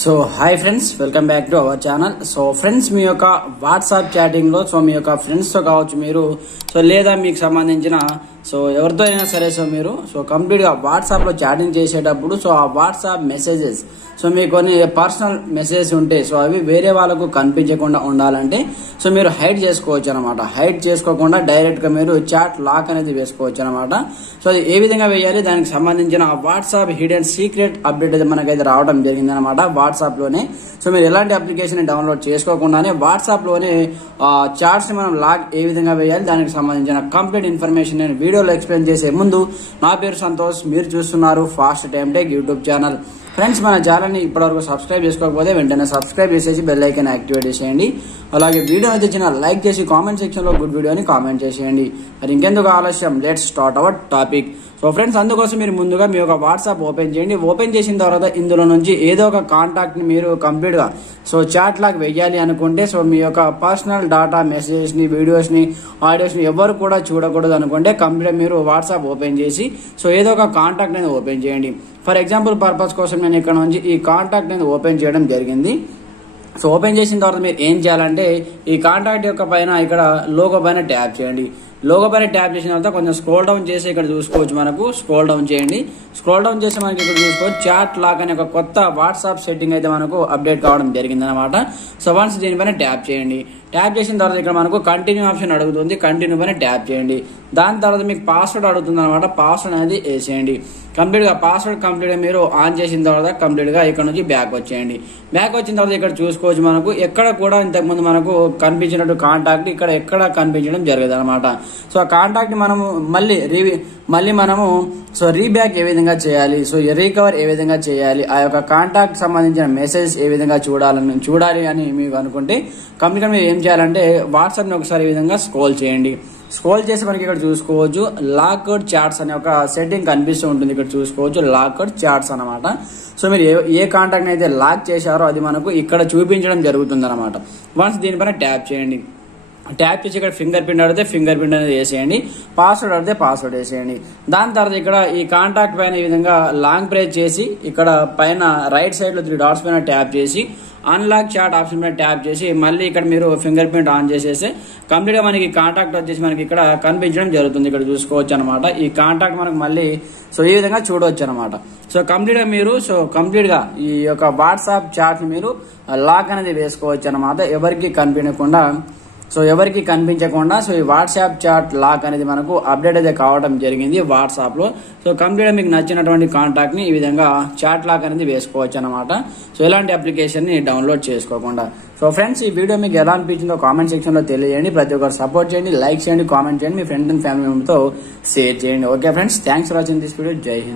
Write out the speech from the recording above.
So hi friends, welcome back to our channel. So friends, మీ యొక్క WhatsApp chatting లో మీ యొక్క ఫ్రెండ్స్ తో కావచ్చు మీరు లేదా మీకు సంబంధించిన ఎవరితో అయినా సరే మీరు కంప్లీట్ గా వాట్సాప్ లో చాటింగ్ చేసేటప్పుడు ఆ వాట్సాప్ మెసేజెస్ మీకు కొన్ని పర్సనల్ మెసేజెస్ ఉంటే అవి వేరే వాళ్ళకు కనిపించకుండా ఉండాలంటే మీరు హైడ్ చేసుకోవచ్చు అనమాట. హైడ్ చేసుకోకుండా డైరెక్ట్ గా మీరు చాట్ లాక్ అనేది వేసుకోవచ్చు అనమాట. అది ఏ విధంగా వేయాలి, దానికి సంబంధించిన వాట్సాప్ హిడెన్ సీక్రెట్ అప్డేట్ అయితే మనకైతే రావడం జరిగింది అనమాట వాట్సాప్ లోనే. మీరు ఎలాంటి అప్లికేషన్ డౌన్లోడ్ చేసుకోకుండానే వాట్సాప్ లోనే చాట్స్ ని మనం లాక్ ఏ విధంగా వేయాలి, దానికి సంబంధించిన కంప్లీట్ ఇన్ఫర్మేషన్ నేను వీడియోలో ఎక్స్ప్లెయిన్ చేసే ముందు, నా పేరు సంతోష్, మీరు చూస్తున్నారు fast time tech YouTube channel. Friends, మన ఛానల్ ని ఇప్పటివరకు సబ్స్క్రైబ్ చేసుకోకపోతే వెంటనే సబ్స్క్రైబ్ చేసేసి బెల్ ఐకాన్ యాక్టివేట్ చేసేయండి. అలాగే వీడియో అయితే చిన్న లైక్ చేసి కామెంట్ సెక్షన్ లో గుడ్ వీడియోని కామెంట్ చేసేయండి. మరి ఇంకెందుకు ఆలస్యం, let's start our topic. Friends, అందుకోసం మీరు ముందుగా మీ యొక్క వాట్సాప్ ఓపెన్ చేయండి. ఓపెన్ చేసిన తర్వాత ఇందులో నుంచి ఏదో ఒక కాంటాక్ట్ ని మీరు కంప్లీట్ గా చాట్ లాగా వెయ్యాలి అనుకుంటే మీ యొక్క పర్సనల్ డాటా, మెసేజెస్ ని, వీడియోస్ ని, ఆడియోస్ ని ఎవరు కూడా చూడకూడదు అనుకుంటే కంప్లీట్ మీరు వాట్సాప్ ఓపెన్ చేసి ఏదో ఒక కాంటాక్ట్ అనేది ఓపెన్ చేయండి. ఫర్ ఎగ్జాంపుల్ పర్పస్ కోసం నేను ఇక్కడ నుంచి ఈ కాంటాక్ట్ అనేది ఓపెన్ చేయడం జరిగింది. ఓపెన్ చేసిన తర్వాత మీరు ఏం చేయాలంటే ఈ కాంటాక్ట్ యొక్క పైన ఇక్కడ లోగో పైన ట్యాప్ చేయండి. లోగో పైన ట్యాప్ చేసిన తర్వాత కొంచెం స్క్రోల్ డౌన్ చేసి ఇక్కడ చూసుకోవచ్చు. మనకు స్క్రోల్ డౌన్ చేయండి. స్క్రోల్ డౌన్ చేసి మనకి ఇక్కడ చూసుకోవచ్చు చాట్ లాక్ అనే ఒక కొత్త వాట్సాప్ సెట్టింగ్ అయితే మనకు అప్డేట్ కావడం జరిగింది అనమాట. వన్స్ దీనిపైన ట్యాప్ చేయండి. ట్యాప్ చేసిన తర్వాత ఇక్కడ మనకు కంటిన్యూ ఆప్షన్ అడుగుతుంది. కంటిన్యూ పైన ట్యాప్ చేయండి. దాని తర్వాత మీకు పాస్వర్డ్ అడుగుతుంది అనమాట. పాస్వర్డ్ అనేది వేసేయండి. కంప్లీట్ గా పాస్వర్డ్ కంప్లీట్ గా మీరు ఆన్ చేసిన తర్వాత కంప్లీట్ గా ఇక్కడ నుంచి బ్యాక్ వచ్చేయండి. బ్యాక్ వచ్చిన తర్వాత ఇక్కడ చూసుకోవచ్చు మనకు ఎక్కడ కూడా ఇంతకుముందు మనకు కనిపించినట్టు కాంటాక్ట్ ఇక్కడ ఎక్కడ కనిపించడం జరగదు అనమాట. ఆ కాంటాక్ట్ మనము మళ్ళీ మనము రీబ్యాక్ ఏ విధంగా చేయాలి, రీకవర్ ఏ విధంగా చేయాలి, ఆ యొక్క కాంటాక్ట్ సంబంధించిన మెసేజ్ ఏ విధంగా చూడాలి అని మీకు అనుకుంటే కంప్లీట్ మీరు ఏం చేయాలంటే వాట్సాప్ ని ఒకసారి ఈ విధంగా స్క్రోల్ చేయండి. స్క్రోల్ చేసి మనకి ఇక్కడ చూసుకోవచ్చు లాక్డ్ చాట్స్ అనే ఒక సెట్టింగ్ కనిపిస్తూ ఉంటుంది. ఇక్కడ చూసుకోవచ్చు లాక్డ్ చాట్స్ అనమాట. మీరు ఏ కాంటాక్ట్ అయితే లాక్ చేశారో అది మనకు ఇక్కడ చూపించడం జరుగుతుంది అనమాట. వన్స్ దీనిపైన ట్యాప్ చేయండి. ట్యాప్ చేసి ఇక్కడ ఫింగర్ ప్రింట్ అడిగితే ఫింగర్ ప్రింట్ అనేది వేసేయండి. పాస్వర్డ్ అడిగితే పాస్వర్డ్ వేసేయండి. దాని తర్వాత ఇక్కడ ఈ కాంటాక్ట్ పైన ఈ విధంగా లాంగ్ ప్రెస్ చేసి ఇక్కడ పైన రైట్ సైడ్ లో 3 డాట్స్ పైన ట్యాప్ చేసి అన్లాక్ చాట్ ఆప్షన్ పైన ట్యాప్ చేసి మళ్ళీ ఇక్కడ మీరు ఫింగర్ ప్రింట్ ఆన్ చేసేసి కంప్లీట్ గా మనకి కాంటాక్ట్ వచ్చేసి మనకి ఇక్కడ కనిపించడం జరుగుతుంది. ఇక్కడ చూసుకోవచ్చు అనమాట. ఈ కాంటాక్ట్ మనకు మళ్ళీ ఈ విధంగా చూడవచ్చు అనమాట. కంప్లీట్ గా మీరు కంప్లీట్ గా ఈ యొక్క వాట్సాప్ చాట్ ని మీరు లాక్ అనేది వేసుకోవచ్చు అనమాట. ఎవరికి కనిపించకుండా ఈ వాట్సాప్ చాట్ లాక్ అనేది మనకు అప్డేట్ అయితే కావడం జరిగింది వాట్సాప్ లో. కంప్లీట్ గా మీకు నచ్చినటువంటి కాంటాక్ట్ ని ఈ విధంగా చాట్ లాక్ అనేది వేసుకోవచ్చు అనమాట. ఎలాంటి అప్లికేషన్ ని డౌన్లోడ్ చేసుకోకుండా. ఫ్రెండ్స్, ఈ వీడియో మీకు ఎలా అనిపించిందో కామెంట్ సెక్షన్ లో తెలియజేయండి. ప్రతి ఒక్కరు సపోర్ట్ చేయండి, లైక్ చేయండి, కామెంట్ చేయండి, మీ ఫ్రెండ్స్ అండ్ ఫ్యామిలీ మెంబర్తో షేర్ చేయండి. Okay friends, thanks for watching this video. జై హింద్.